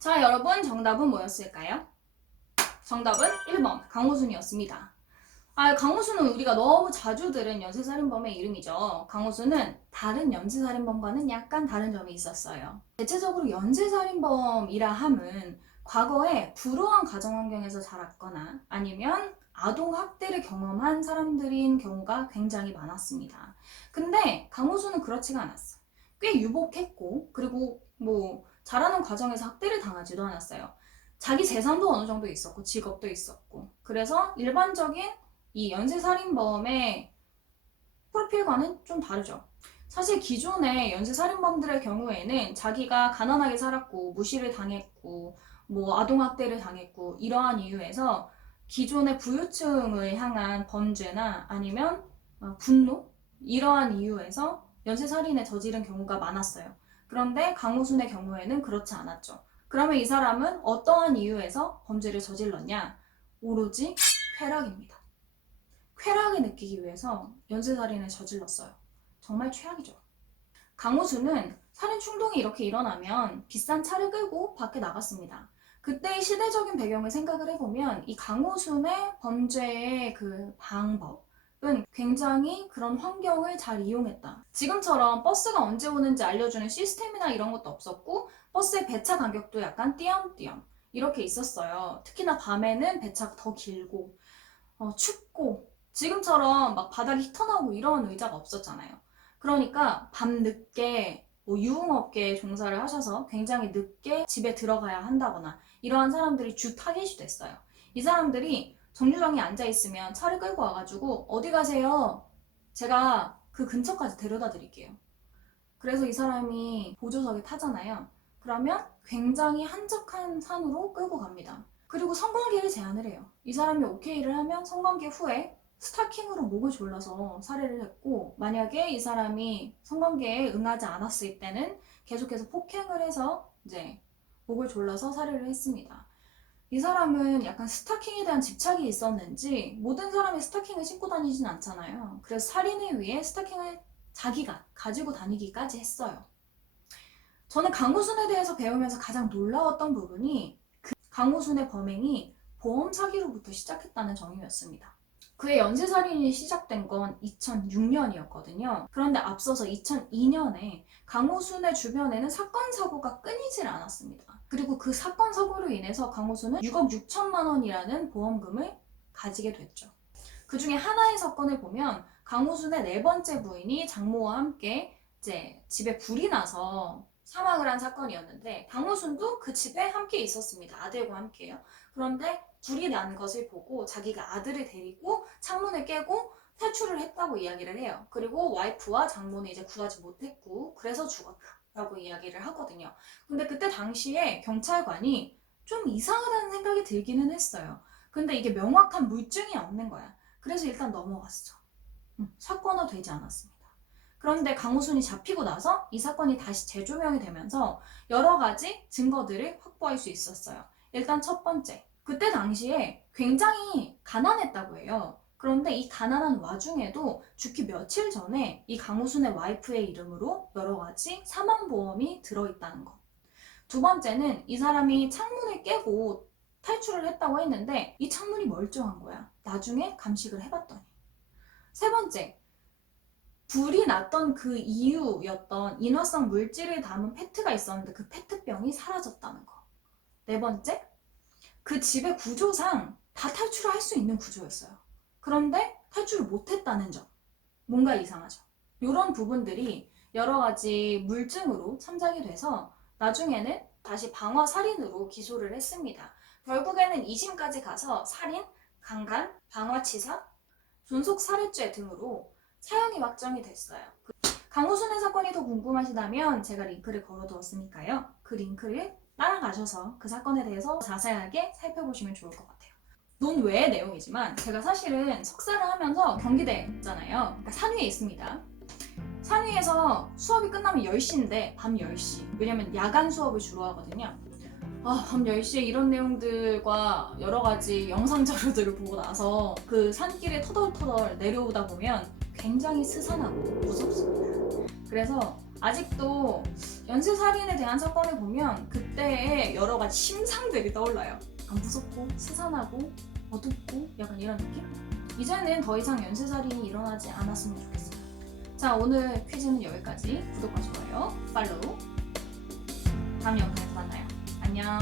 자, 여러분 정답은 뭐였을까요? 정답은 1번 강호순이었습니다. 강호순은 우리가 너무 자주 들은 연쇄살인범의 이름이죠. 강호순은 다른 연쇄살인범과는 약간 다른 점이 있었어요. 대체적으로 연쇄살인범이라 함은 과거에 불우한 가정환경에서 자랐거나 아니면 아동학대를 경험한 사람들인 경우가 굉장히 많았습니다. 근데 강호순은 그렇지가 않았어. 꽤 유복했고, 그리고 자라는 과정에서 학대를 당하지도 않았어요. 자기 재산도 어느 정도 있었고, 직업도 있었고. 그래서 일반적인 이 연쇄살인범의 프로필과는 좀 다르죠. 사실 기존의 연쇄살인범들의 경우에는 자기가 가난하게 살았고 무시를 당했고 아동학대를 당했고 이러한 이유에서 기존의 부유층을 향한 범죄나 아니면 분노 이러한 이유에서 연쇄살인에 저지른 경우가 많았어요. 그런데 강호순의 경우에는 그렇지 않았죠. 그러면 이 사람은 어떠한 이유에서 범죄를 저질렀냐? 오로지 쾌락입니다. 쾌락을 느끼기 위해서 연쇄살인을 저질렀어요. 정말 최악이죠. 강호순은 살인 충동이 이렇게 일어나면 비싼 차를 끌고 밖에 나갔습니다. 그때의 시대적인 배경을 생각을 해보면 이 강호순의 범죄의 그 방법은 굉장히 그런 환경을 잘 이용했다. 지금처럼 버스가 언제 오는지 알려주는 시스템이나 이런 것도 없었고 버스의 배차 간격도 약간 띄엄띄엄 이렇게 있었어요. 특히나 밤에는 배차가 더 길고 춥고 지금처럼 막 바닥에 히터 나오고 이런 의자가 없었잖아요. 그러니까 밤 늦게 유흥업계에 종사를 하셔서 굉장히 늦게 집에 들어가야 한다거나 이러한 사람들이 주 타겟이 됐어요. 이 사람들이 정류장에 앉아 있으면 차를 끌고 와가지고 어디 가세요? 제가 그 근처까지 데려다 드릴게요. 그래서 이 사람이 보조석에 타잖아요. 그러면 굉장히 한적한 산으로 끌고 갑니다. 그리고 성관계를 제안을 해요. 이 사람이 오케이를 하면 성관계 후에 스타킹으로 목을 졸라서 살해를 했고, 만약에 이 사람이 성관계에 응하지 않았을 때는 계속해서 폭행을 해서 이제 목을 졸라서 살해를 했습니다. 이 사람은 약간 스타킹에 대한 집착이 있었는지 모든 사람이 스타킹을 신고 다니진 않잖아요. 그래서 살인을 위해 스타킹을 자기가 가지고 다니기까지 했어요. 저는 강호순에 대해서 배우면서 가장 놀라웠던 부분이 강호순의 범행이 보험 사기로부터 시작했다는 점이었습니다. 그의 연쇄살인이 시작된 건 2006년이었거든요. 그런데 앞서서 2002년에 강호순의 주변에는 사건 사고가 끊이질 않았습니다. 그리고 그 사건 사고로 인해서 강호순은 6억 6천만 원이라는 보험금을 가지게 됐죠. 그 중에 하나의 사건을 보면 강호순의 네 번째 부인이 장모와 함께 이제 집에 불이 나서 사망을 한 사건이었는데 강호순도 그 집에 함께 있었습니다. 아들과 함께요. 그런데 불이 난 것을 보고 자기가 아들을 데리고 창문을 깨고 탈출을 했다고 이야기를 해요. 그리고 와이프와 장모는 이제 구하지 못했고 그래서 죽었다라고 이야기를 하거든요. 근데 그때 당시에 경찰관이 좀 이상하다는 생각이 들기는 했어요. 근데 이게 명확한 물증이 없는 거야. 그래서 일단 넘어갔어. 사건화 되지 않았습니다. 그런데 강호순이 잡히고 나서 이 사건이 다시 재조명이 되면서 여러 가지 증거들을 확보할 수 있었어요. 일단 첫 번째, 그때 당시에 굉장히 가난했다고 해요. 그런데 이 가난한 와중에도 죽기 며칠 전에 이 강호순의 와이프의 이름으로 여러 가지 사망보험이 들어있다는 것. 두 번째는 이 사람이 창문을 깨고 탈출을 했다고 했는데 이 창문이 멀쩡한 거야. 나중에 감식을 해봤더니. 세 번째, 불이 났던 그 이유였던 인화성 물질을 담은 페트가 있었는데 그 페트병이 사라졌다는 거. 네 번째, 그 집의 구조상 다 탈출을 할 수 있는 구조였어요. 그런데 탈출을 못했다는 점. 뭔가 이상하죠. 이런 부분들이 여러 가지 물증으로 참작이 돼서 나중에는 다시 방화살인으로 기소를 했습니다. 결국에는 2심까지 가서 살인, 강간, 방화치사, 존속살해죄 등으로 사형이 확정이 됐어요. 강호순의 사건이 더 궁금하시다면 제가 링크를 걸어두었으니까요. 그 링크를 따라가셔서 그 사건에 대해서 자세하게 살펴보시면 좋을 것 같아요. 논외의 내용이지만 제가 사실은 석사를 하면서 경기대잖아요. 그러니까 산위에 있습니다. 산위에서 수업이 끝나면 10시인데 밤 10시. 왜냐면 야간 수업을 주로 하거든요. 밤 10시에 이런 내용들과 여러 가지 영상 자료들을 보고 나서 그 산길에 터덜터덜 내려오다 보면 굉장히 스산하고 무섭습니다. 그래서 아직도 연쇄살인에 대한 사건을 보면 그때의 여러 가지 심상들이 떠올라요. 무섭고 스산하고 어둡고 약간 이런 느낌? 이제는 더 이상 연쇄살인이 일어나지 않았으면 좋겠어요. 자, 오늘 퀴즈는 여기까지. 구독과 좋아요, 팔로우. 다음 영상에서 만나요. 안녕.